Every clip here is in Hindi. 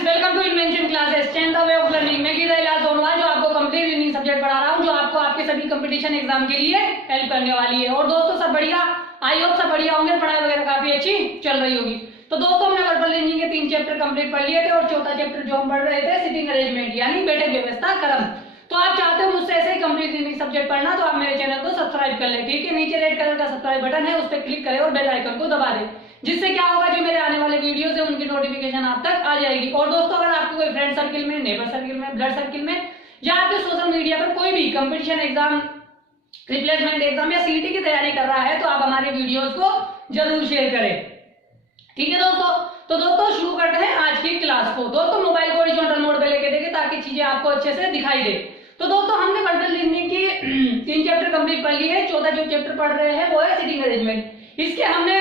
Friends, welcome to invention classes, change the way of learning. मैं गीता इलाज सोनवाल जो आपको कंप्लीट रीजनिंग सब्जेक्ट पढ़ा रहा हूँ, जो आपको आपके सभी कंपटीशन एग्जाम के लिए हेल्प करने वाली है। और दोस्तों सब बढ़िया, आई होप सब बढ़िया होंगे, पढ़ाई वगैरह काफी अच्छी चल रही होगी। तो दोस्तों हमने वर्बल रीजनिंग के 3 चैप्टर कंप्लीट पढ़ लिए थे और चौथा चैप्टर जो हम पढ़ रहे थे सिटिंग अरेंजमेंट यानी बैठक व्यवस्था क्रम। तो आप चाहते हो मुझसे ऐसे ही कंप्लीट रीजनिंग सब्जेक्ट पढ़ना, तो आप मेरे चैनल को सब्सक्राइब कर ले, ठीक है। नीचे रेड कलर का सब्सक्राइब बटन है, उस पर क्लिक करें और बेल आइकन को दबा दें, जिससे क्या होगा, जो मेरे आने वाले वीडियोस है उनकी नोटिफिकेशन आप तक आ जाएगी। और दोस्तों अगर आपको कोई फ्रेंड सर्किल में, नेबर सर्किल में, ब्लड सर्किल में या आपके सोशल मीडिया पर कोई भी कंपटीशन एग्जाम, रिप्लेसमेंट एग्जाम या सीईटी की तैयारी कर रहा है, तो आप हमारे वीडियोस को जरूर शेयर करें, ठीक है दोस्तों। तो दोस्तों शुरू करते हैं आज की क्लास को। दोस्तों मोबाइल को हॉरिजॉन्टल मोड पे लेके देखें ताकि चीजें आपको अच्छे से दिखाई दे। तो दोस्तों हमने वर्बल रीजनिंग की 3 चैप्टर कंप्लीट कर लिए है। चौथा जो चैप्टर पढ़ रहे हैं वो है सिटिंग अरेंजमेंट। इसके हमने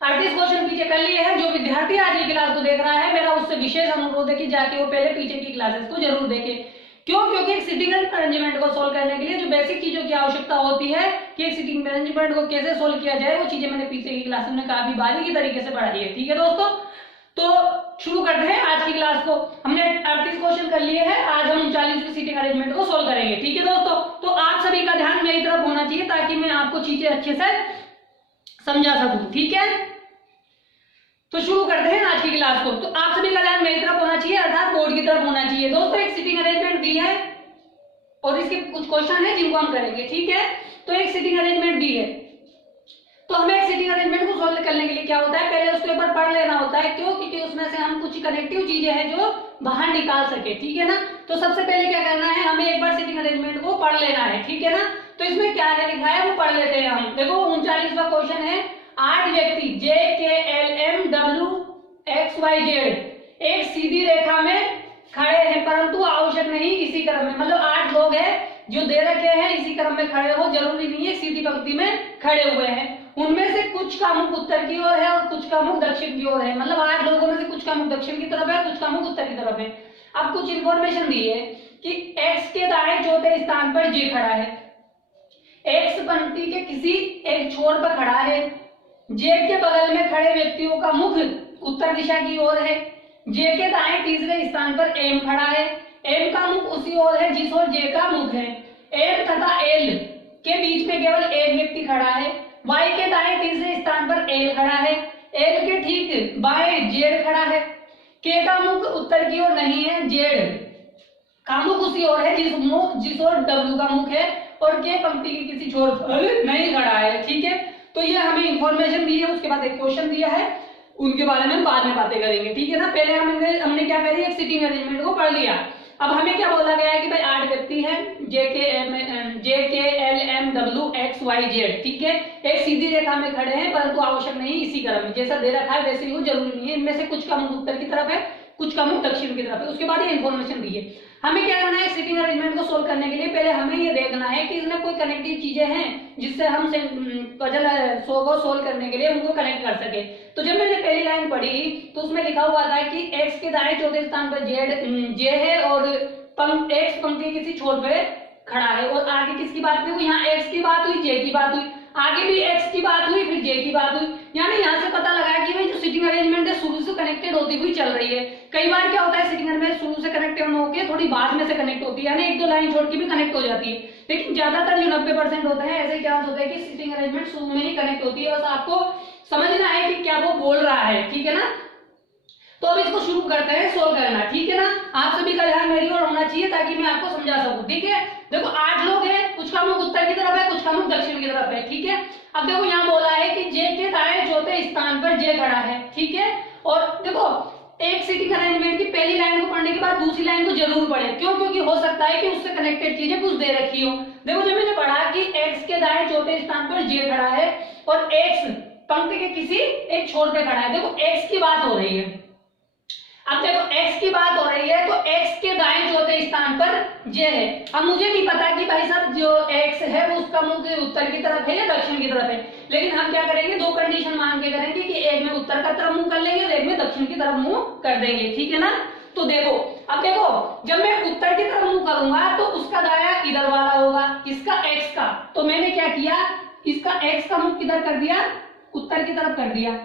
38 क्वेश्चन पीछे कर लिए हैं। जो विद्यार्थी आज की क्लास को देख रहा है, मेरा उससे विशेष अनुरोध है कि जाके वो पहले पीछे की क्लासेस को जरूर देखे। क्यों? क्योंकि एक सिटिंग अरेंजमेंट को सोल्व करने के लिए जो बेसिक चीजों की आवश्यकता होती है कि एक सिटिंग अरेंजमेंट को कैसे सोल्व किया जाए, वो चीजें मैंने पीछे की क्लास में काफी बारीकी तरीके से पढ़ाई है, ठीक है दोस्तों। तो शुरू करते हैं आज की क्लास को। हमने 38 क्वेश्चन कर लिए हैं, आज हम 39वीं सिटिंग अरेंजमेंट को सोल्व करेंगे, ठीक है दोस्तों। तो आप सभी का ध्यान मेरी तरफ होना चाहिए ताकि मैं आपको चीजें अच्छे से समझा सकूं, ठीक है। तो शुरू करते हैं आज की क्लास को। तो आप सभी का ध्यान मेरी तरफ होना चाहिए, अर्थात बोर्ड की तरफ होना चाहिए। दोस्तों एक सिटिंग अरेंजमेंट दी है और इसके कुछ क्वेश्चन है जिनको हम करेंगे, ठीक है। तो एक सिटिंग अरेंजमेंट दी है, तो हमें एक सिटिंग अरेंजमेंट को सोल्व करने के लिए क्या होता है, पहले उसको एक बार पढ़ लेना होता है। क्यों? क्योंकि उसमें से हम कुछ कनेक्टिव चीजें हैं जो बाहर निकाल सके, ठीक है ना। तो सबसे पहले क्या करना है, हमें एक बार सिटिंग अरेंजमेंट को पढ़ लेना है, ठीक है ना। तो इसमें क्या है लिखा है वो पढ़ लेते हैं हम। देखो 39वां क्वेश्चन है, 8 व्यक्ति J K L M W X Y Z एक सीधी रेखा में खड़े हैं, परंतु आवश्यक नहीं इसी क्रम में। मतलब 8 लोग हैं जो दे रखे हैं, इसी क्रम में खड़े हो, जरूरी नहीं है सीधी पंक्ति में खड़े हुए हैं। उनमें से कुछ का मुख उत्तर की ओर है और कुछ का मुख दक्षिण की ओर है। मतलब 8 लोगों में से कुछ का मुख दक्षिण की तरफ है, कुछ का मुख उत्तर की तरफ है। अब कुछ इंफॉर्मेशन दी है कि एक्स के दाएं चौथे स्थान पर जे खड़ा है, एक्स पंक्ति के किसी एक छोर पर खड़ा है, जे के बगल में खड़े व्यक्तियों का मुख उत्तर दिशा की ओर है, जे के दाएं तीसरे स्थान पर एम खड़ा है, एम का मुख उसी ओर है जिस ओर जे का मुख है, एम तथा एल के बीच में केवल एक व्यक्ति खड़ा है, वाई के दाएं तीसरे स्थान पर एल खड़ा है, एल के ठीक बाएं जेड खड़ा है, के का मुख उत्तर की ओर नहीं है, जेड का मुख उसी ओर है जिस ओर डब्ल्यू का मुख है, और के पंक्ति के किसी छोर पर नहीं खड़ा है, ठीक है। तो ये हमें इंफॉर्मेशन दी है। उसके बाद एक क्वेश्चन दिया है, उनके बारे में बाद में बातें करेंगे, ठीक है ना। पहले हमने क्या करी, एक सिटिंग अरेंजमेंट को पढ़ लिया। अब हमें क्या बोला गया है कि भाई 8 व्यक्ति हैं, J K L M W X Y Z, ठीक है, एक सीधी रेखा में खड़े हैं, परंतु आवश्यक नहीं इसी क्रम में, जैसा दे रखा है वैसे ही हो, जरूरी नहीं है। इनमें से कुछ का मुख उत्तर की तरफ है, कुछ का मुख दक्षिण की तरफ है। उसके बाद ये इन्फॉर्मेशन दी है। हमें क्या करना है, सिटिंग अरेंजमेंट को सोल्व करने के लिए पहले हमें ये देखना है कि इसमें कोई कनेक्टिव चीजें हैं जिससे हम पजल को सोल्व करने के लिए उनको कनेक्ट कर सके। तो जब मैंने पहली लाइन पढ़ी तो उसमें लिखा हुआ था कि एक्स के दाएं चौथे स्थान पर जे है और एक्स पंक्ति किसी छोर पे खड़ा है, और आगे किसकी बात हुई, यहाँ एक्स की बात हुई, जे की बात हुई, आगे भी एक्स की बात हुई, फिर जे की बात हुई। यानी यहाँ से पता लगा कि भाई जो सिटिंग अरेंजमेंट है शुरू से कनेक्टेड होती हुई चल रही है। कई बार क्या होता है, सिटिंग अरेंजमेंट शुरू से कनेक्टेड होकर थोड़ी बाद में से कनेक्ट होती है, यानी 1-2 लाइन छोड़ के भी कनेक्ट हो जाती है। लेकिन ज्यादातर जो 90% होते हैं ऐसे चांस होता है कि सिटिंग अरेंजमेंट शुरू में ही कनेक्ट होती है। बस आपको समझना है कि क्या वो बोल रहा है, ठीक है ना। तो अब इसको शुरू करते हैं सोल्व करना, ठीक है ना। आप सभी का ध्यान मेरी ओर होना चाहिए ताकि मैं आपको समझा सकूं, ठीक है। देखो 8 लोग हैं, कुछ का मुख उत्तर की तरफ है, कुछ का मुख दक्षिण की तरफ है, ठीक है। अब देखो यहाँ बोला है कि जे के दाएं चौथे स्थान पर जे खड़ा है, ठीक है। और देखो एक सिटिंग अरेंजमेंट की पहली लाइन को पढ़ने के बाद दूसरी लाइन को जरूर पढ़े। क्यों? क्योंकि हो सकता है कि उससे कनेक्टेड चीजें कुछ दे रखी हो। देखो जब मैंने पढ़ा कि एक्स के दाएं चौथे स्थान पर जे खड़ा है और एक्स पंक्ति के किसी एक छोर पे खड़ा है, देखो एक्स की बात हो रही है। अब देखो x की बात हो रही है तो x के दाएं चौथे स्थान पर j है। अब मुझे नहीं पता कि भाई साहब जो x है वो उसका मुख उत्तर की तरफ है या दक्षिण की तरफ है, लेकिन हम क्या करेंगे, 2 कंडीशन मान के करेंगे कि एक में उत्तर का तरफ मुंह कर लेंगे और एक में दक्षिण की तरफ मुंह कर देंगे, ठीक है ना। तो देखो अब देखो जब मैं उत्तर की तरफ मुंह करूंगा तो उसका दाया इधर वाला होगा, किसका, x का। तो मैंने क्या किया, इसका x का मुख किधर कर दिया, उत्तर की तरफ कर दिया।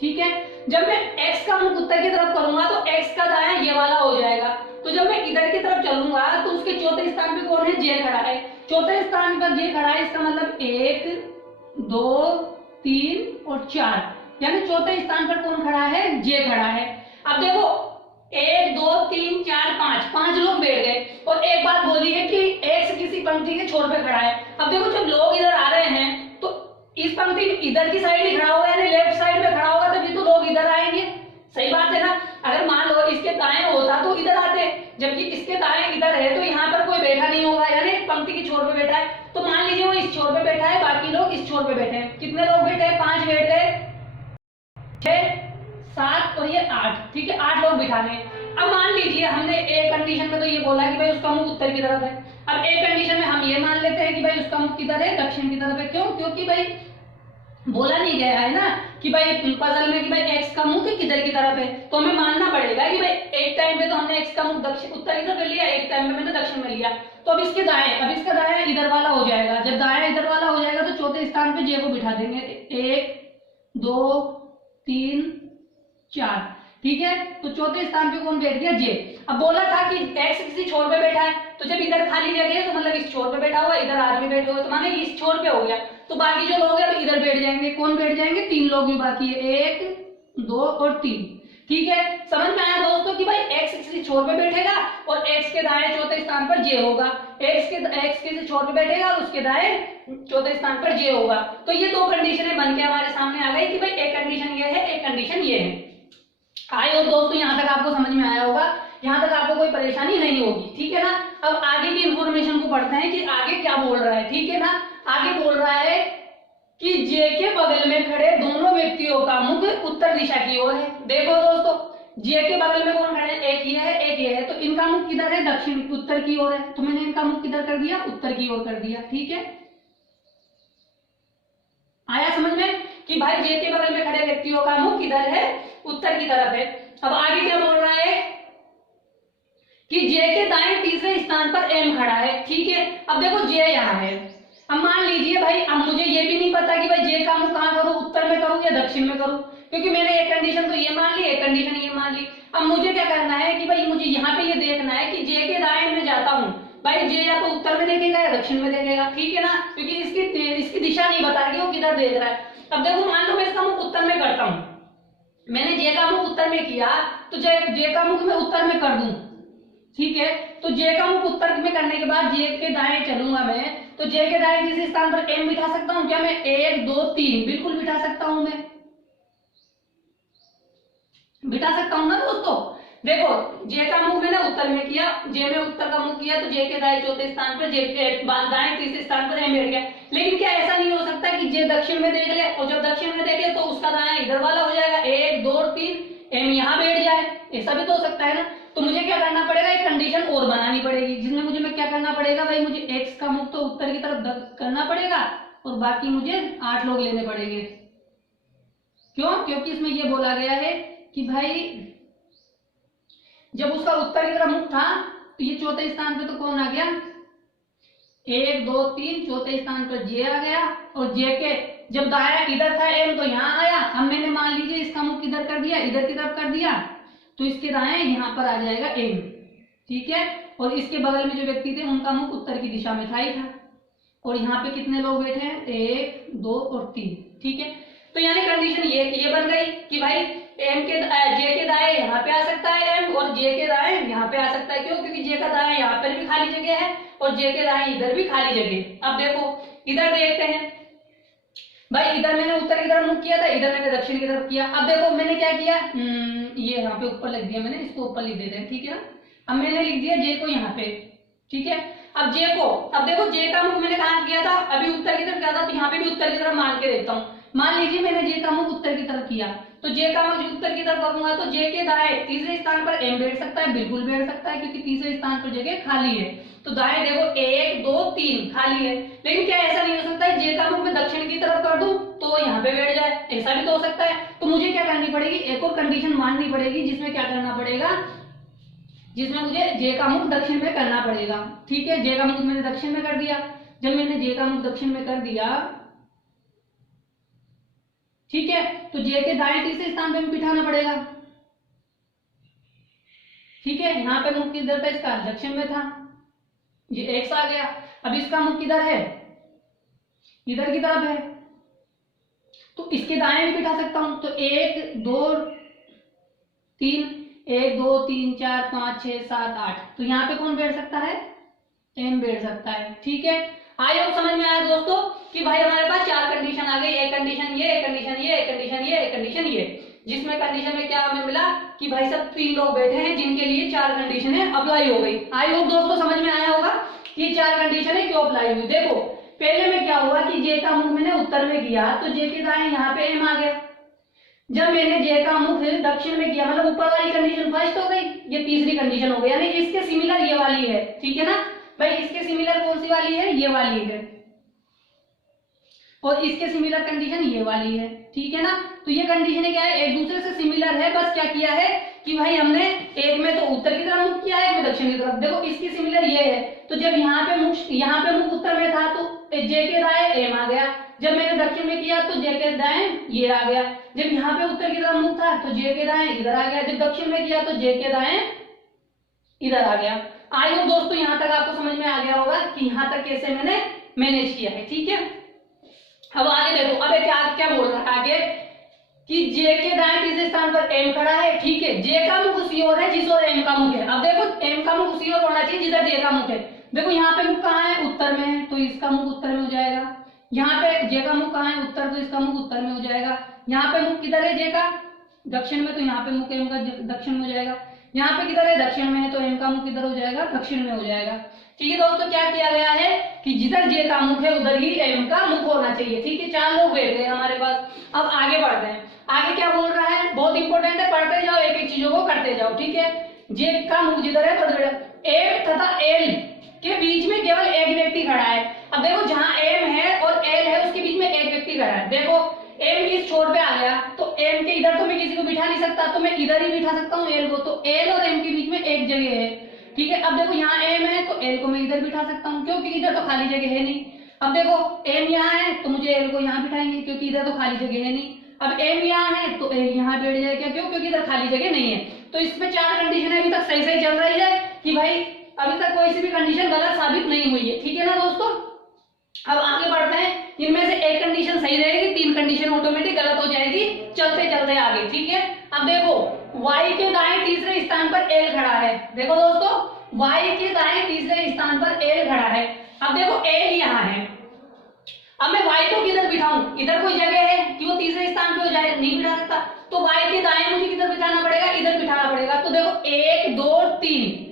ठीक है। जब मैं x का मुख उत्तर की तरफ करूंगा तो x का दायां ये वाला हो जाएगा। तो जब मैं इधर की तरफ चलूंगा तो उसके चौथे स्थान पे कौन है, j खड़ा है। चौथे स्थान पर j खड़ा है, इसका मतलब 1 2 3 और 4, यानी चौथे स्थान पर कौन खड़ा है, j खड़ा है। अब देखो 1 2 3 4 5, 5 लोग बैठ गए और एक बात बोली है कि x किसी पंक्ति के छोर पे खड़ा है। अब देखो जब लोग इधर आ रहे हैं तो इस पंक्ति इधर की साइड ही खड़ा होगा, यानी लेफ्ट साइड पे खड़ा होगा, तभी तो लोग इधर आएंगे। सही बात है ना। अगर मान लो इसके दाएं होता तो इधर आते, जबकि इसके दाएं इधर है तो यहाँ पर कोई बैठा नहीं होगा, यानी पंक्ति की छोर पे बैठा है। तो मान लीजिए वो इस छोर पे बैठा है, बाकी लोग इस छोर पे बैठे हैं। कितने लोग बैठे हैं, 5 बैठ गए, 6 7 और ये 8, ठीक है, 8 लोग बिठाने। अब मान लीजिए हमने एक कंडीशन में तो ये बोला कि भाई उसका मुख उत्तर की तरफ है। अब एक कंडीशन में हम ये मान लेते हैं कि भाई उसका मुख किधर है, दक्षिण की तरफ है। क्यों, क्योंकि भाई बोला नहीं गया है ना कि भाई पजल में कि भाई x का मुख किधर की तरफ है, तो हमें मानना पड़ेगा कि भाई एक टाइम पे तो हमने x का मुख दक्षिण उत्तर की तरफ लिया, एक टाइम पे मैंने दक्षिण में लिया। तो अब इसके दाएं, अब इसका दायां इधर वाला हो जाएगा। जब दायां इधर वाला हो जाएगा तो चौथे स्थान पे j को बिठा देंगे, 1 2 3 4, ठीक है। तो चौथे स्थान पे कौन बैठ गया, j। अब बोला था कि x किसी छोर पे बैठा है, तो जब इधर खाली जगह है तो मतलब इस छोर पे बैठा हुआ, इधर आदमी बैठे हुए, तो माने इस छोर पे हो गया। तो बाकी जो लोग हैं अब इधर बैठ जाएंगे। कौन बैठ जाएंगे, 3 लोग भी बाकी है, 1 2 और 3, ठीक है। समझ में आया दोस्तों कि भाई x किसी छोर पे बैठेगा और x के दाएं चौथे स्थान पर j होगा, x किसी छोर पे बैठेगा और उसके दाएं चौथे स्थान पर j होगा। तो ये दो कंडीशनें बन के हमारे सामने आ गई कि भाई एक कंडीशन ये है, एक कंडीशन ये है। आई होप दोस्तों यहाँ तक आपको समझ में आया होगा, यहाँ तक आपको कोई परेशानी नहीं होगी, ठीक है ना। अब आगे की इंफॉर्मेशन को पढ़ते हैं कि आगे क्या बोल रहा है, ठीक है ना। आगे बोल रहा है कि जे के बगल में खड़े दोनों व्यक्तियों का मुख उत्तर दिशा की ओर है। देखो दोस्तों, जे के बगल में कौन खड़े हैं, एक ये है एक ये है, तो इनका मुख किधर है, दक्षिण उत्तर की ओर है। तो मैंने इनका मुख किधर कर दिया, उत्तर की ओर कर दिया, ठीक है। आया समझ में कि भाई जे के बगल में खड़े व्यक्तियों का मुख किधर है, उत्तर की तरफ है। अब आगे क्या बोल रहा है कि जे के दाएं तीसरे स्थान पर एम खड़ा है, ठीक है। अब देखो जे यहाँ है। अब मान लीजिए भाई, अब मुझे ये भी नहीं पता कि भाई जे का मुख कहाँ करूँ, उत्तर में करूँ या दक्षिण में करूँ, क्योंकि मैंने एक कंडीशन तो ये मान ली, एक कंडीशन ये मान ली। अब मुझे क्या करना है कि भाई मुझे यहाँ पे ये देखना है कि जे के दाएं में जाता हूँ, भाई जे या तो उत्तर में देखेगा या दक्षिण में देखेगा, ठीक है ना, क्योंकि इसकी दिशा नहीं बता रही वो किधर देख रहा है। अब देखो मान लो मैं इसका मुख उत्तर में करता हूँ, मैंने जे का मुख उत्तर में किया तो जे का मुख मैं उत्तर में कर दूं, ठीक है। तो जे का मुख उत्तर में करने के बाद जे के दाएं चलूंगा मैं, तो जे के दाएं किसी स्थान पर एम बिठा सकता हूं क्या, मैं 1 2 3 बिल्कुल बिठा सकता हूं, मैं बिठा सकता हूं ना दोस्तों। देखो जे का मुख मैंने उत्तर में किया, जे में उत्तर का मुख किया, तो जे के दाएं चौथे स्थान पर, जे के दाएं तीसरे स्थान पर एम बैठ गया। लेकिन क्या ऐसा नहीं हो सकता कि जे दक्षिण में देख ले और जब दक्षिण में देखे तो उसका दायां इधर वाला हो जाएगा, 1 2 3 एम यहाँ बैठ जाए, ऐसा भी तो हो सकता है ना। तो मुझे क्या करना पड़ेगा, एक कंडीशन और बनानी पड़ेगी, जिसमें मुझे मैं क्या करना पड़ेगा भाई, मुझे एक्स का मुख तो उत्तर की तरफ करना पड़ेगा और बाकी मुझे 8 लोग लेने पड़ेंगे। क्यों, क्योंकि इसमें यह बोला गया है कि भाई जब उसका उत्तर की तरफ मुख था तो ये चौथे स्थान पे तो कौन आ गया, 1 2 3, चौथे स्थान पर जे आ गया, और जे के जब दाया इधर था एम तो यहाँ आया। अब मैंने मान लीजिए इसका मुख किधर कर दिया, इधर की तरफ कर दिया, तो इसके दाएं यहाँ पर आ जाएगा एम, ठीक है। और इसके बगल में जो व्यक्ति थे उनका मुख उत्तर की दिशा में था ही था, और यहाँ पे कितने लोग बैठे हैं, 1 2 और 3, ठीक है। तो यानी कंडीशन ये बन गई कि भाई एम के जे के दाएं यहाँ पे आ सकता है एम, और जे के दाएं यहाँ पे आ सकता है। क्यों, क्योंकि जे का दाएं यहाँ पर भी खाली जगह है और जे के दाएं इधर भी खाली जगह। अब देखो इधर देखते हैं भाई, इधर मैंने उत्तर की तरफ मुख किया था, इधर मैंने दक्षिण की तरफ किया। अब देखो मैंने क्या किया, ये यहाँ पे ऊपर लिख दिया मैंने, इसको ऊपर लिख देते हैं, ठीक है ना। अब मैंने लिख दिया जे को यहाँ पे, ठीक है। अब जे को, अब देखो जे का मुख मैंने कहा किया था, अभी उत्तर की तरफ किया था, तो यहाँ पे भी उत्तर की तरफ मान के देखता हूँ। मान लीजिए मैंने जे का मुख उत्तर की तरफ किया, तो जे का मुख उत्तर की तरफ करूंगा तो जे के दाएं तीसरे स्थान पर एम बैठ सकता है, बिल्कुल बैठ सकता है, क्योंकि तीसरे स्थान पर जगह खाली है। तो दाएं देखो 1 2 3 खाली है। लेकिन क्या ऐसा नहीं हो सकता है जे का मुख मैं दक्षिण की तरफ कर दूं तो यहाँ पे बैठ जाए, ऐसा भी तो हो सकता है। तो मुझे क्या करनी पड़ेगी, एक और कंडीशन माननी पड़ेगी, जिसमें क्या करना पड़ेगा, जिसमें मुझे जे का मुख दक्षिण में करना पड़ेगा, ठीक है। जे का मुख मैंने दक्षिण में कर दिया। जब मैंने जे का मुख दक्षिण में कर दिया ठीक है, तो जे के दाएं तीसरे स्थान पे बिठाना पड़ेगा। ठीक है, यहाँ पे मुख किधर था, इसका दक्षिण में था, ये एक्स आ गया। अब इसका मुख किधर है, इधर की तरफ है, तो इसके दाएं भी बिठा सकता हूं। तो 1 2 3, 1 2 3 4 5 6 7 8, तो यहाँ पे कौन बैठ सकता है, एम बैठ सकता है। ठीक है, आई होप समझ में आया दोस्तों कि भाई हमारे पास 4 कंडीशन आ गई, एक कंडीशन ये, एक कंडीशन ये, एक कंडीशन ये, एक कंडीशन ये, जिसमें कंडीशन में क्या हमें मिला कि भाई सब 3 लोग बैठे हैं जिनके लिए 4 कंडीशनें अप्लाई हो गई। आई होप दोस्तों समझ में आया होगा कि 4 कंडीशनें क्यों अप्लाई हुई। देखो पहले में क्या हुआ कि जे का मुख मैंने उत्तर में किया तो जे के दाएं यहाँ पे एम आ गया। जब मैंने जे का मुख दक्षिण में किया, मतलब ऊपर वाली कंडीशन फर्स्ट हो गई, ये तीसरी कंडीशन हो गई, यानी इसके सिमिलर ये वाली है। ठीक है ना भाई, इसके सिमिलर कौन सी वाली है, ये वाली है, और इसके सिमिलर कंडीशन ये वाली है। ठीक है ना, तो ये कंडीशन क्या है, एक दूसरे से सिमिलर है, बस क्या किया है कि भाई हमने एक में तो उत्तर की तरफ मुख किया है, एक में दक्षिण की तरफ। देखो इसकी सिमिलर ये है, तो जब यहाँ पे मुख उत्तर में था तो जे के दाएं एम आ गया, जब मैंने दक्षिण में किया तो जे के दाएं ये आ गया, जब यहाँ पे उत्तर की तरफ मुख था तो जे के दाएं इधर आ गया, जब दक्षिण में किया तो जे के दाएं इधर आ गया। आई होप दोस्तों यहाँ तक आपको समझ में आ गया होगा कि यहाँ तक कैसे मैंने मैनेज किया है। ठीक है, अब आगे देखो, अब क्या क्या बोल रहा है आगे कि जे के दाएं तीसरे स्थान पर एम खड़ा है। ठीक है, जे का मुख उसी ओर है जिस ओर एम का मुख है। अब देखो एम का मुख उसी ओर होना चाहिए जिधर जे का मुख है। देखो यहाँ पे मुख कहाँ है, उत्तर में है, तो इसका मुख उत्तर में हो जाएगा। यहाँ पे जे का मुख कहाँ है, उत्तर, तो इसका मुख उत्तर में हो जाएगा। यहाँ पे मुख किधर है जे का, दक्षिण में, तो यहाँ पे मुख एम का दक्षिण में हो जाएगा। यहाँ पे किधर है, दक्षिण में है, तो एम का मुख किधर हो जाएगा, दक्षिण में हो जाएगा। ठीक है दोस्तों, क्या किया गया है कि जिधर जे का मुख है उधर ही एम का मुख होना चाहिए। ठीक है, 4 लोग बैठ गए हमारे पास। अब आगे बढ़ते हैं, आगे क्या बोल रहा है, बहुत इंपॉर्टेंट है, पढ़ते जाओ, एक एक चीजों को करते जाओ। ठीक है, जे का मुख जिधर है तो एम तथा एल के बीच में केवल एक व्यक्ति खड़ा है। अब देखो जहां एम है और एल है उसके बीच में एक व्यक्ति खड़ा है। देखो एम इस छोर पे आ गया, तो एम के इधर तो मैं किसी को बिठा नहीं सकता, तो मैं इधर ही बिठा सकता हूँ एल को, तो एल और एम के बीच में एक जगह है। ठीक है, अब देखो यहाँ एम है तो एल को मैं इधर बिठा सकता हूँ, क्योंकि इधर तो खाली जगह है नहीं। अब देखो एम यहाँ है तो मुझे एल को यहाँ बिठाएंगे, क्योंकि इधर तो खाली जगह है नहीं। अब एम यहाँ है तो एल यहाँ बैठ जाएगा, क्यों, क्योंकि इधर खाली जगह नहीं है। तो इसमें 4 कंडीशन अभी तक सही सही चल रही है कि भाई अभी तक कोई सी भी कंडीशन गलत साबित नहीं हुई है। ठीक है ना दोस्तों, अब आगे बढ़ते हैं, इनमें से एक कंडीशन सही रहेगी, 3 कंडीशन ऑटोमेटिक गलत हो जाएगी चलते चलते आगे। ठीक है, अब देखो y के दाएं तीसरे स्थान पर l खड़ा है। देखो दोस्तों y के दाएं तीसरे स्थान पर l खड़ा है। अब देखो l यहाँ है, अब मैं y को किधर बिठाऊं, इधर कोई जगह है कि वो तीसरे स्थान पे हो जाए, नहीं बिठा सकता, तो y के दाएं मुझे किधर बिठाना पड़ेगा, इधर बिठाना पड़ेगा। तो देखो 1 2 3,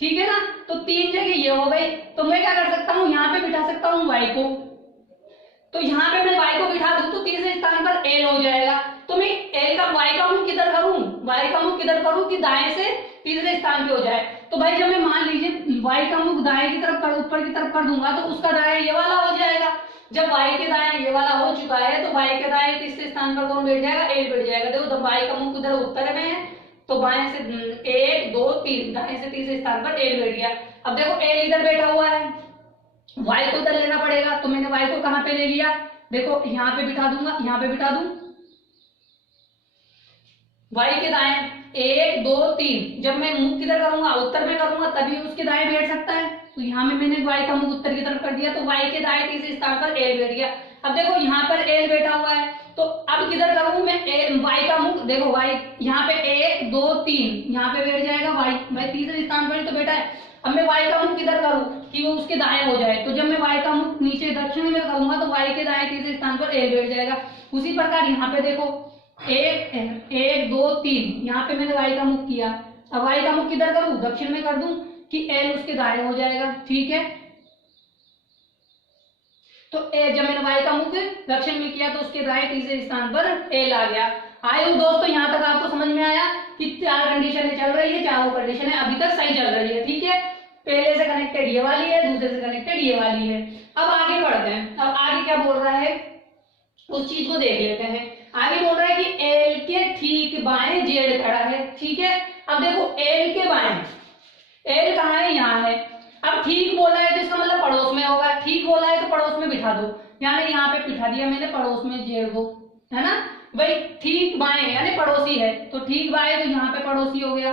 ठीक है ना, तो 3 जगह ये हो गई, तो मैं क्या कर सकता हूँ, यहाँ पे बिठा सकता हूँ y को, तो यहाँ पे मैं y को बिठा दूं तो तीसरे स्थान पर l हो जाएगा। तो मैं l का y का मुख किधर करूं, y का मुख किधर करूं कि दाएं से तीसरे स्थान पे हो जाए। तो भाई जब मैं मान लीजिए y का मुख दाएं की तरफ कर, ऊपर की तरफ कर दूंगा तो उसका दाएं ये वाला हो जाएगा। जब y के दाएं ये वाला हो चुका है तो y के दाएं तीसरे स्थान पर कौन बैठ जाएगा, l बैठ जाएगा। देखो जब y का मुख उधर उत्तर में है तो बाएं से 1 2 3, दाएं से तीसरे स्थान पर l बैठ गया। अब देखो l इधर बैठा हुआ है, y को इधर लेना पड़ेगा, तो मैंने y को कहां पे ले लिया, देखो यहाँ पे बिठा दूंगा, यहाँ पे बिठा दूं, y के दाएं 1 2 3, जब मैं मुख किधर करूंगा, उत्तर में करूंगा तभी उसके दाएं बैठ सकता है। तो यहाँ में मैंने y का मुख उत्तर की तरफ कर दिया, तो y के दाएं तीसरे स्थान पर l बैठ गया। अब देखो यहाँ पर l बैठा हुआ है, तो अब किधर करूं मैं, y का मुख, देखो y यहाँ पे 1 2 3, यहाँ पे बैठ जाएगा y तीसरे स्थान पर तो बैठा है। अब मैं y का मुख किधर करूं कि वो उसके दाएं हो जाए, तो जब मैं y का मुख नीचे दक्षिण में करूंगा तो y के दाएं तीसरे स्थान पर l बैठ जाएगा। उसी प्रकार यहाँ पे देखो 1 2 3, यहाँ पे मैंने y का मुख किया, अब y का मुख किधर करूं, दक्षिण में कर दूं कि l उसके दाएं हो जाएगा। ठीक है, तो जब मैंने y का मुख दक्षिण में किया तो उसके दाएं तीसरे स्थान पर l आ गया। आयो दोस्तों यहाँ तक आपको समझ में आया कि 4 कंडीशनें चल रही है, चारों कंडीशनें अभी तक सही चल रही है। ठीक है, पहले से कनेक्टेड ये वाली है, दूसरे से कनेक्टेड ये वाली है। अब आगे बढ़ते हैं, अब आगे क्या बोल रहा है उस चीज को देख लेते हैं। आगे बोल रहा है कि एल के ठीक बाएं जेड खड़ा है। ठीक है, अब देखो एल के बाएं, एल कहाँ है, यहाँ है। अब ठीक बोला है तो इसका मतलब पड़ोस में होगा, ठीक बोला है तो पड़ोस में बिठा दो, यानी यहाँ पे बिठा दिया मैंने पड़ोस में जेड को। है ना भाई। ठीक बाएं यानी पड़ोसी है, तो ठीक बाएं तो यहाँ पे पड़ोसी हो गया,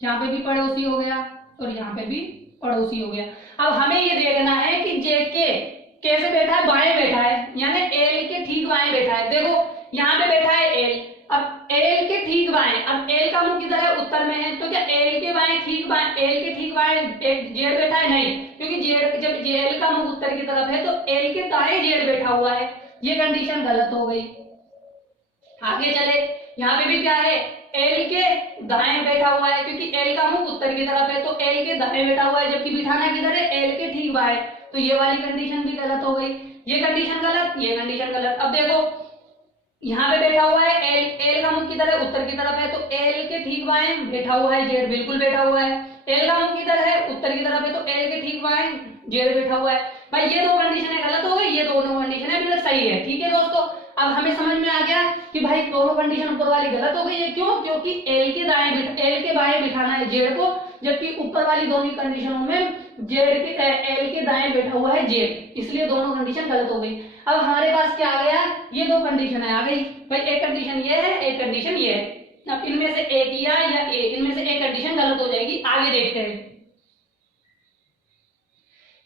यहाँ पे भी पड़ोसी हो गया और यहाँ पे भी पड़ोसी हो गया। अब हमें ये देखना है कि जे के कैसे बैठा है, बाएं बैठा है, यानी एल के ठीक बाएं बैठा है। देखो यहाँ पे बैठा है एल, अब एल के ठीक बाएं, अब एल का मुख किधर है, उत्तर में है, तो क्या एल के बाएं ठीक बाएं, एल के ठीक बाएं एक जेड बैठा है, नहीं, क्योंकि जेड जब एल का मुख उत्तर की तरफ है तो एल के दाएं जेड बैठा हुआ है, ये कंडीशन गलत हो गई। आगे चले, यहाँ पे भी क्या है, एल के दाएं बैठा हुआ है, क्योंकि एल का मुख उत्तर की तरफ है तो एल के दाएं बैठा हुआ है, जबकि बिठाना किधर है, एल के ठीक बाएं, तो ये वाली कंडीशन भी गलत हो गई, ये कंडीशन गलत, ये कंडीशन गलत। अब देखो यहाँ पे बैठा हुआ है एल, एल का मुख किधर है, उत्तर की तरफ है, तो एल के ठीक बाएं बैठा हुआ है जेड, बिल्कुल बैठा हुआ है। एल का मुख किधर है, उत्तर की तरफ है, तो एल के ठीक बाएं जेड बैठा हुआ है। भाई ये दो कंडीशन गलत हो गई, ये दोनों कंडीशन बिल्कुल सही है। ठीक है दोस्तों, अब हमें समझ में आ गया कि भाई दोनों कंडीशन ऊपर वाली गलत हो गई है। क्यों? क्योंकि एल के बाएं बिठाना है जेड को, जबकि ऊपर वाली दोनों कंडीशनों में जेड के एल के दाएं बैठा हुआ है जेड, इसलिए दोनों कंडीशन गलत हो गई। अब हमारे पास क्या आ गया, ये दो कंडीशन है आ गई। भाई एक कंडीशन ये है, एक कंडीशन ये है। अब इनमें से एक या ए, इनमें से एक कंडीशन गलत हो जाएगी। आगे देखते हैं,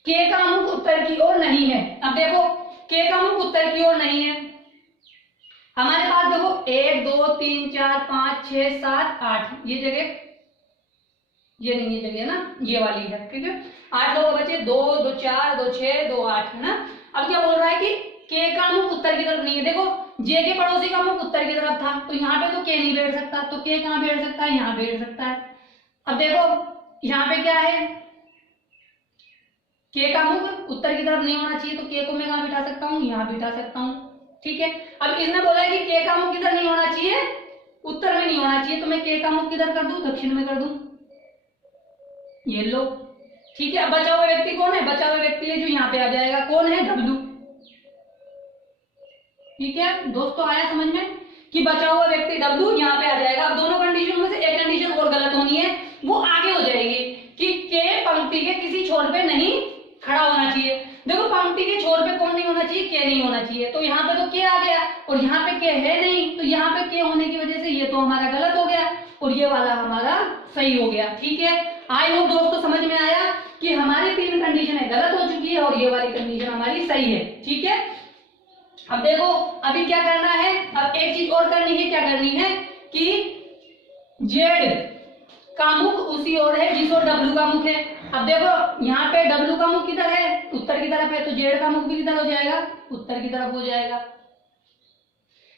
के का मुख उत्तर की ओर नहीं है। अब देखो के का मुख उत्तर की ओर नहीं है, हमारे पास देखो 1 2 3 4 5 6 7 8 ये जगह, ये नहीं ये जगह है ना, ये वाली है, ठीक है। 8 लोग बचे, 2 2 4 2 6 2 8 है ना। अब क्या बोल रहा है कि के का मुख उत्तर की तरफ नहीं है। देखो जे के पड़ोसी का मुख उत्तर की तरफ था, तो यहाँ पे तो के नहीं बैठ सकता, तो के कहाँ बैठ सकता है, यहाँ बैठ सकता है। अब देखो यहाँ पे क्या है, के का मुख उत्तर की तरफ नहीं होना चाहिए, तो के को मैं कहाँ बिठा सकता हूँ, यहाँ बिठा सकता हूँ। ठीक है, अब इसने बोला है कि के का मुख किधर नहीं होना चाहिए, उत्तर में नहीं होना चाहिए, तो मैं के का मुख किधर कर दूं, दक्षिण में कर दूं, ये लो। ठीक है, अब बचा हुआ व्यक्ति कौन है, बचा हुआ व्यक्ति है जो यहाँ पे आ जाएगा, कौन है, डब्लू। ठीक है दोस्तों, आया समझ में कि बचा हुआ व्यक्ति डब्लू यहाँ पे आ जाएगा। अब दोनों कंडीशन में से एक कंडीशन और गलत होनी है, वो आगे हो जाएगी कि के पंक्ति के किसी छोर पे नहीं खड़ा होना चाहिए। देखो पंक्ति के छोर पे कौन नहीं होना चाहिए, के नहीं होना चाहिए, तो यहाँ पे तो के आ गया और यहाँ पे के है नहीं, तो यहाँ पे के होने की वजह से ये तो हमारा गलत हो गया और ये वाला हमारा सही हो गया। ठीक है, आई होप दोस्तों समझ में आया कि हमारी तीन कंडीशन गलत हो चुकी है और ये वाली कंडीशन हमारी सही है। ठीक है, अब देखो अभी क्या करना है, अब एक चीज और करनी है, क्या करनी है कि जेड का मुख उसी ओर है जिस ओर डब्लू का मुख है। अब देखो यहाँ पे डब्लू का मुख किधर है, उत्तर की तरफ है, तो जेड का मुख भी किधर हो जाएगा, उत्तर की तरफ हो जाएगा।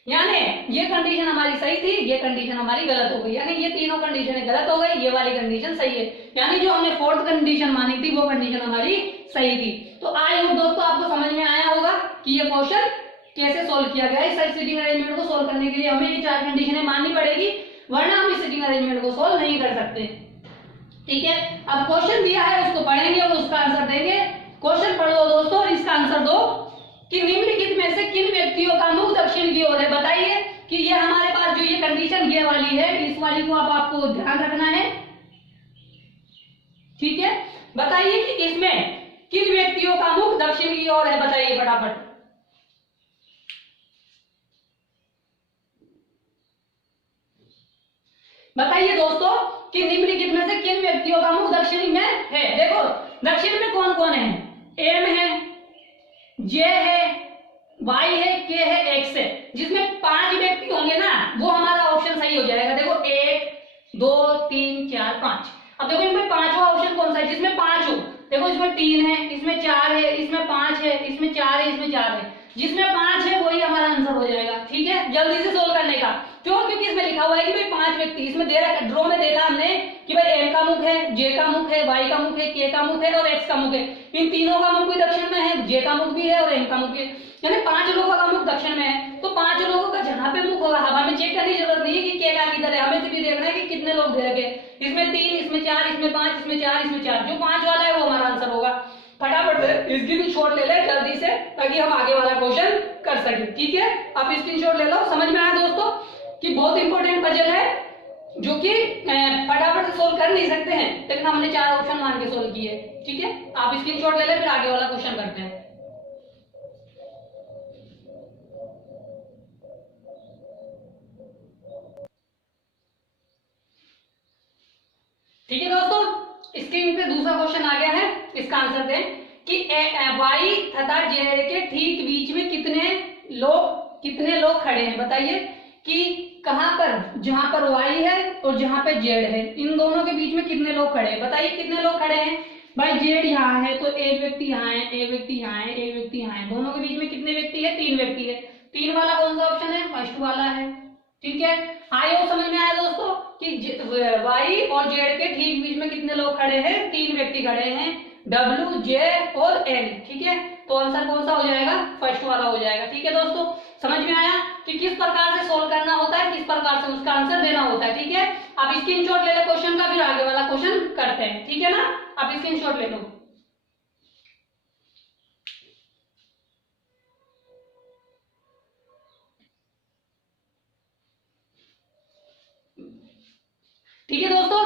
यानी ये कंडीशन हमारी सही थी, ये कंडीशन हमारी गलत हो गई, यानी ये तीनों कंडीशन गलत हो गई, ये वाली कंडीशन सही है। यानी जो हमने फोर्थ कंडीशन मानी थी वो कंडीशन हमारी सही थी। तो आई होप दोस्तों आपको समझ में आया होगा कि ये क्वेश्चन कैसे सोल्व किया गया है। इस सिटिंग अरेंजमेंट को सोल्व करने के लिए हमें ये चार कंडीशनें माननी पड़ेगी, वरना हम इस सिटिंग अरेंजमेंट को सोल्व नहीं कर सकते। ठीक है, अब क्वेश्चन दिया है उसको पढ़ेंगे और उसका आंसर देंगे। क्वेश्चन पढ़ लो दोस्तों और इसका आंसर दो कि निम्नलिखित में से किन व्यक्तियों का मुख दक्षिण की ओर है। बताइए कि ये हमारे पास जो ये कंडीशन ये वाली है, इस वाली को अब आपको ध्यान रखना है। ठीक है, बताइए कि इसमें किन व्यक्तियों का मुख दक्षिण की ओर है, बताइए फटाफट। बताइए दोस्तों कि निम्नलिखित में से किन व्यक्तियों का मुख दक्षिण में है। देखो दक्षिण में कौन कौन है, एम है, जे है, वाई है, के है, एक्स है। जिसमें 5 व्यक्ति होंगे ना वो हमारा ऑप्शन सही हो जाएगा। देखो 1 2 3 4 5। अब देखो इनमें पांचवा ऑप्शन कौन सा है जिसमें 5 हो। देखो इसमें 3 है, इसमें 4 है, इसमें 5 है, इसमें 4 है, इसमें 4 है। जिसमें 5 है वही हमारा आंसर हो जाएगा। ठीक है, जल्दी से सोल्व करने का। क्यों? क्योंकि इसमें लिखा हुआ है कि भाई 5 व्यक्ति, इसमें दे रहा है, ड्रॉ में देखा हमने कि भाई एम का मुख है, जे का मुख है, वाई का मुख है, के का मुख है और एक्स का मुख है। इन तीनों का मुख भी दक्षिण में है, जे का मुख भी है और एम का मुख भी है, यानी 5 लोगों का मुख दक्षिण में है। तो 5 लोगों का जहां पे मुख होगा हमें चेक करने की जरूरत नहीं है कि के का किधर है, हमें सिर्फ देखना है कि कितने लोग दे रखे। इसमें 3, इसमें 4, इसमें 5, इसमें 4, इसमें 4, जो 5 वाला है वो हमारा आंसर होगा। फटाफट से स्क्रीनशॉट ले ले जल्दी से, ताकि हम आगे वाला क्वेश्चन कर सके। ठीक है, आप स्क्रीनशॉट ले लो। समझ में आया दोस्तों कि बहुत इंपॉर्टेंट पजल है जो कि फटाफट से सोल्व कर नहीं सकते हैं, लेकिन हमने 4 ऑप्शन मान के सोल्व किए। ठीक है, आप स्क्रीनशॉट ले ले, फिर आगे वाला क्वेश्चन करते हैं। स्क्रीन पे दूसरा क्वेश्चन आ गया है, इसका आंसर दें कि वाई तथा जेड के ठीक बीच में कितने लोग खड़े हैं। बताइए कि कहां पर, जहां पर वाई है और जहां पे जेड है, इन दोनों के बीच में कितने लोग खड़े हैं। बताइए कितने लोग खड़े हैं। भाई जेड यहाँ है तो एक व्यक्ति यहाँ है, एक व्यक्ति यहाँ है, एक व्यक्ति यहाँ है, दोनों के बीच में कितने व्यक्ति है, 3 व्यक्ति है। 3 वाला कौन सा ऑप्शन है, फर्स्ट वाला है। ठीक है, आई होप समझ में आया दोस्तों कि वाई और जेड के ठीक बीच में कितने लोग खड़े हैं, 3 व्यक्ति खड़े हैं, डब्ल्यू, जे और एल। ठीक है, तो आंसर कौन सा हो जाएगा, फर्स्ट वाला हो जाएगा। ठीक है दोस्तों, समझ में आया कि किस प्रकार से सोल्व करना होता है, किस प्रकार से उसका आंसर देना होता है। ठीक है, आप स्क्रीनशॉट ले लो क्वेश्चन का, फिर आगे वाला क्वेश्चन करते हैं। ठीक है ना, आप स्क्रीनशॉट ले लो। ठीक है दोस्तों,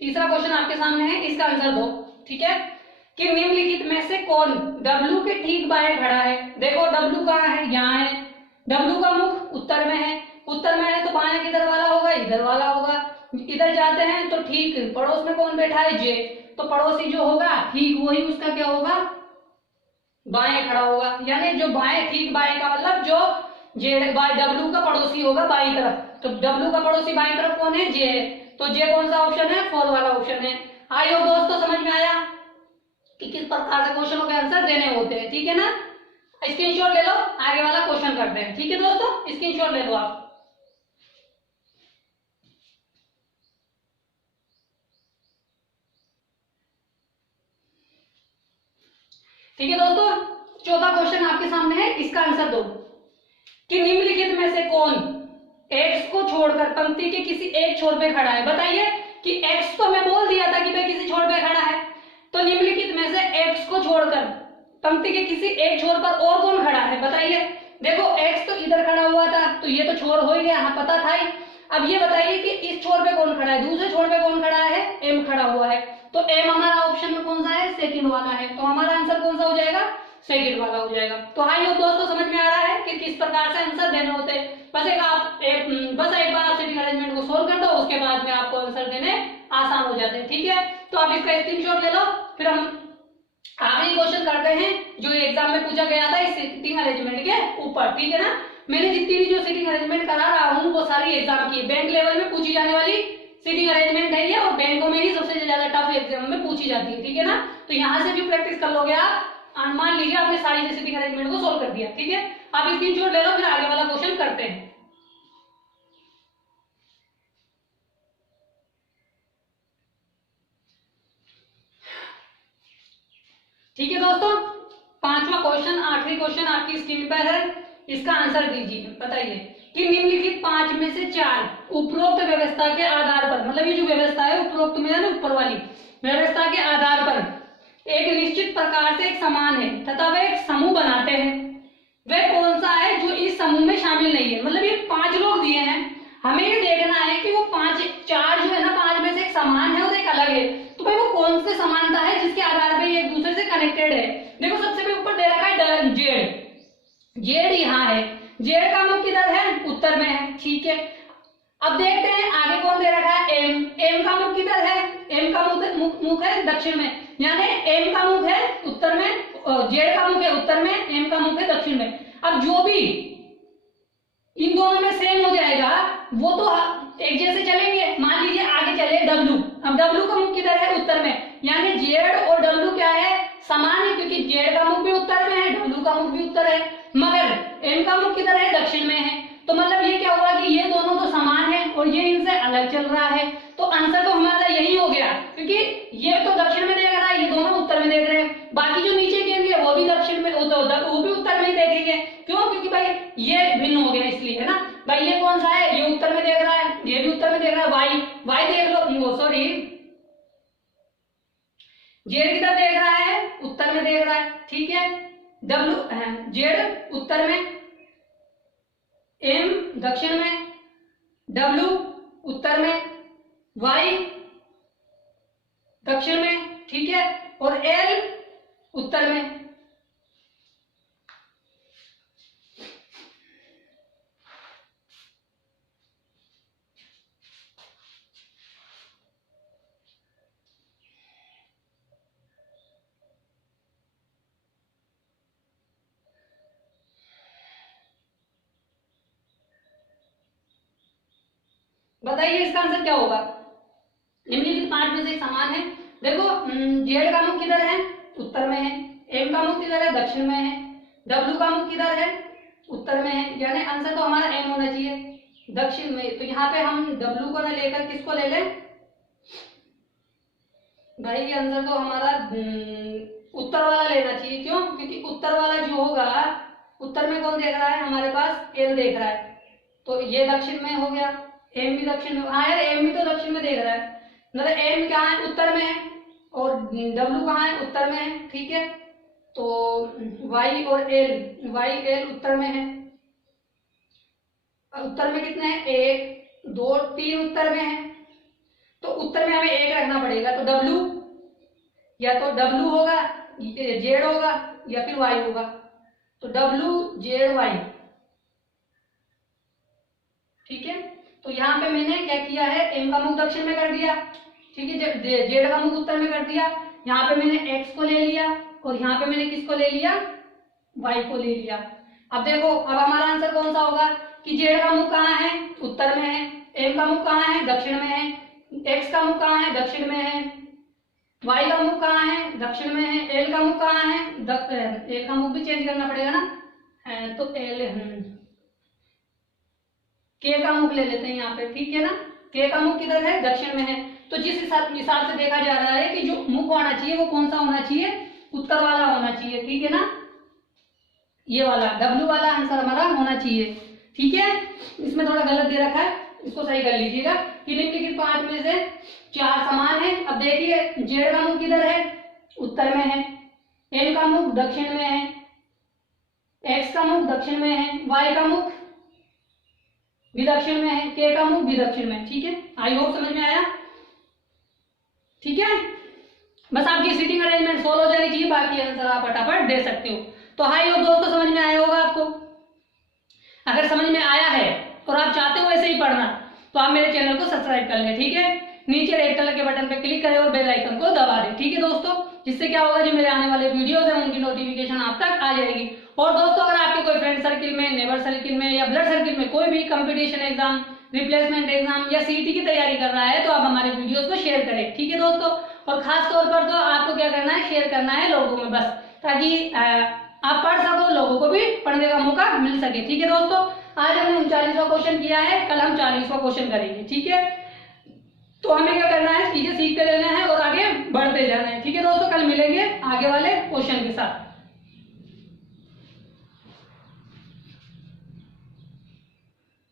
तीसरा क्वेश्चन आपके सामने है, इसका आंसर दो। ठीक है, कि निम्नलिखित में से कौन W के ठीक बाएं खड़ा है। देखो W कहाँ है, यहाँ है। W का मुख उत्तर में है, उत्तर में है तो बाएं किधर वाला होगा, इधर वाला होगा। इधर जाते हैं तो ठीक पड़ोस में कौन बैठा है, J, तो पड़ोसी जो होगा ठीक वही उसका क्या होगा, बाएं खड़ा होगा। यानी जो बाएं, ठीक बाएं का मतलब जो W का पड़ोसी होगा बाईं तरफ, तो W का पड़ोसी बाईं तरफ कौन है, J है, तो J कौन सा ऑप्शन है, 4 वाला ऑप्शन है। आइए दोस्तों समझ में आया कि किस प्रकार से क्वेश्चनों के आंसर देने होते हैं। ठीक है ना, स्क्रीनशॉट ले लो, आगे वाला क्वेश्चन करते हैं। ठीक है दोस्तों, स्क्रीनशॉट ले लो आप। ठीक है दोस्तों, चौथा क्वेश्चन आपके सामने है, इसका आंसर दो कि निम्नलिखित में से कौन x को छोड़कर पंक्ति के किसी एक छोर पे खड़ा है। बताइए कि x तो मैं बोल दिया था कि भाई किसी छोर पे खड़ा है, तो निम्नलिखित में से x को छोड़कर पंक्ति के किसी एक छोर पर और कौन खड़ा है। बताइए, देखो x तो इधर खड़ा हुआ था तो ये तो छोर हो ही गया, हाँ पता था ही। अब ये बताइए कि इस छोर पे कौन खड़ा है, दूसरे छोर पे कौन खड़ा है, m खड़ा हुआ है, तो m हमारा ऑप्शन में कौन सा है, सेकंड वाला है, तो हमारा आंसर कौन सा हो जाएगा, सेकंड वाला हो जाएगा। तो हाँ ये दोस्तों समझ में आ रहा है कि किस प्रकार से आंसर देने होते हैं। बस एक बार आप सेटिंग अरेंजमेंट को सोल्व कर दो, उसके बाद में आपको आंसर देने आसान हो जाते हैं। ठीक है, तो आप इसका स्क्रीनशॉट ले लो, फिर हम आखिरी क्वेश्चन करते हैं जो एग्जाम में पूछा गया था इस सिटिंग अरेंजमेंट के ऊपर। ठीक है ना, मैंने जितनी भी जो सिटिंग अरेंजमेंट करा रहा हूँ वो सारी एग्जाम की बैंक लेवल में पूछी जाने वाली सिटिंग अरेंजमेंट है ये, और बैंकों में ही सबसे ज्यादा टफ एग्जाम में पूछी जाती है। ठीक है ना, तो यहाँ से भी प्रैक्टिस कर लोगे आप, मान लीजिए आपने सारी सिटिंग अरेंजमेंट को सोल्व कर दिया। ठीक है, आप स्क्रीनशॉट ले लो, फिर आगे वाला क्वेश्चन करते हैं। ठीक है दोस्तों, पांचवा क्वेश्चन, आखिरी क्वेश्चन आपकी स्क्रीन पर है, इसका आंसर दीजिए। बताइए कि निम्नलिखित 5 में से 4 उपरोक्त व्यवस्था के आधार पर, मतलब ये जो व्यवस्था है उपरोक्त में है ना, ऊपर वाली व्यवस्था के आधार पर एक निश्चित प्रकार से एक समान है तथा वे एक समूह बनाते हैं, वह कौन सा है जो इस समूह में शामिल नहीं है। मतलब ये 5 लोग दिए हैं, हमें ये देखना है कि वो 4 जो है ना, 5 में से एक समान है और एक अलग है, तो भाई वो कौन से समानता है जिसके आधार पर ये एक दूसरे से कनेक्टेड है। देखो सबसे भी ऊपर दे रखा है जेड, जेड यहाँ है, जेड का मुख किधर है, उत्तर में है। ठीक है, अब देखते हैं आगे कौन दे रखा है, एम, एम का मुख किधर है, एम का मुख है दक्षिण में, यानी एम का मुख है उत्तर में, जेड का मुख है उत्तर में, एम का मुख है दक्षिण में। अब जो भी इन दोनों में सेम हो जाएगा वो तो एक जैसे चलेंगे। मान लीजिए आगे चले डब्ल्यू, अब डब्ल्यू का मुख किधर है, उत्तर में, यानी जेड और डब्ल्यू क्या है, समान है, क्योंकि जेड का मुख भी उत्तर में है, डब्ल्यू का मुख भी उत्तर है, मगर एम का मुख किधर है, दक्षिण में है। तो मतलब ये क्या हुआ कि ये दोनों तो समान है और ये इनसे अलग चल रहा है, तो आंसर तो हमारा यही हो गया, क्योंकि ये तो दक्षिण में देख रहा है, ये दोनों उत्तर में देख रहे हैं, बाकी जो नीचे के वो भी दक्षिण में, वो भी उत्तर में ही देखेंगे। क्यों, क्योंकि भाई ये भिन्न हो गया इसलिए, है ना। भाई ये कौन सा है, ये उत्तर में देख रहा है, ये भी उत्तर में देख रहा है, वाई देख लो, सॉरी जेड किधर देख रहा है, उत्तर में देख रहा है। ठीक है, डब्ल्यू जेड उत्तर में, एम दक्षिण में, डब्ल्यू उत्तर में, वाई दक्षिण में। ठीक है, और एल उत्तर में। बताइए इसका आंसर क्या होगा। निम्नलिखित 5 में से एक समान है। देखो जेड का मुख किधर है, उत्तर में है। एम का मुख किधर है, दक्षिण में है। डब्ल्यू का मुख किधर है, उत्तर में है, यानी आंसर तो हमारा एम होना चाहिए, दक्षिण में। तो यहाँ पे हम डब्ल्यू को ना लेकर किसको ले लें भाई, ये आंसर तो हमारा उत्तर वाला लेना चाहिए। क्यों? क्योंकि उत्तर वाला जो होगा, उत्तर में कौन देख रहा है, हमारे पास एल देख रहा है, तो ये दक्षिण में हो गया, एम भी दक्षिण में। हाँ यार, एम भी तो दक्षिण में देख रहा है, मतलब एम क्या है, उत्तर में है, और डब्ल्यू कहाँ है, उत्तर में है। ठीक है, तो वाई और एल, वाई एल उत्तर में है। उत्तर में कितने हैं, 1 2 3 उत्तर में है, तो उत्तर में हमें 1 रखना पड़ेगा। तो डब्ल्यू, या तो डब्ल्यू होगा, जेड होगा, या फिर वाई होगा। तो डब्ल्यू जेड वाई। ठीक है, तो यहाँ पे मैंने क्या किया है, एम का मुख दक्षिण में कर दिया, ठीक है, जेड का मुख उत्तर में कर दिया। यहाँ पे मैंने एक्स को ले लिया, और यहाँ पे मैंने किसको ले लिया, वाई को ले लिया। अब देखो, अब हमारा आंसर कौन सा होगा कि जेड का मुख कहाँ है, उत्तर में है। एम का मुख कहाँ है, दक्षिण में है। एक्स का मुख कहाँ है, दक्षिण में है। वाई का मुख कहाँ है, दक्षिण में है। एल का मुख कहाँ है, एल का मुख भी चेंज करना पड़ेगा ना, तो एल, के का मुख ले लेते हैं यहाँ पे। ठीक है ना, के का मुख किधर है, दक्षिण में है। तो जिस हिसाब से देखा जा रहा है कि जो मुख होना चाहिए वो कौन सा होना चाहिए, उत्तर वाला होना चाहिए। ठीक है ना, ये वाला डब्ल्यू वाला आंसर हमारा होना चाहिए। ठीक है, इसमें थोड़ा गलत दे रखा है, इसको सही कर लीजिएगा कि निम्नलिखित 5 में से 4 समान है। अब देखिए, जेड का मुख किधर है, उत्तर में है। एम का मुख दक्षिण में है। एक्स का मुख दक्षिण में है। वाई का मुख भी दक्षिण में है। के का मुख भी दक्षिण में। ठीक है, आई होप समझ में आया। ठीक है, बस आपकी सीटिंग अरेंजमेंट सोल्व हो जानी चाहिए, बाकी आंसर आप फटाफट दे सकते हो। तो आई होप दोस्तों समझ में आया होगा आपको। अगर समझ में आया है और आप चाहते हो ऐसे ही पढ़ना, तो आप मेरे चैनल को सब्सक्राइब कर लें। ठीक है, नीचे रेड कलर के बटन पे क्लिक करें और बेल आइकन को दबा दें। ठीक है दोस्तों, जिससे क्या होगा, जो मेरे आने वाले वीडियोस हैं उनकी नोटिफिकेशन आप तक आ जाएगी। और दोस्तों, अगर आपके कोई फ्रेंड सर्किल में, नेबर सर्किल में या ब्लड सर्किल में कोई भी कंपटीशन एग्जाम, रिप्लेसमेंट एग्जाम या सीईटी की तैयारी कर रहा है, तो आप हमारे वीडियोस को शेयर करें। ठीक है दोस्तों, और खास तौर पर तो आपको क्या करना है, शेयर करना है लोगों में, बस ताकि आप पढ़ सको, लोगों को भी पढ़ने का मौका मिल सके। ठीक है दोस्तों, आज हमने 39वां क्वेश्चन किया है, कल हम 40वां क्वेश्चन करेंगे। ठीक है, तो हमें क्या करना है, चीजें सीखते रहना है और आगे बढ़ते जाना है। ठीक है दोस्तों, कल मिलेंगे आगे वाले क्वेश्चन के साथ।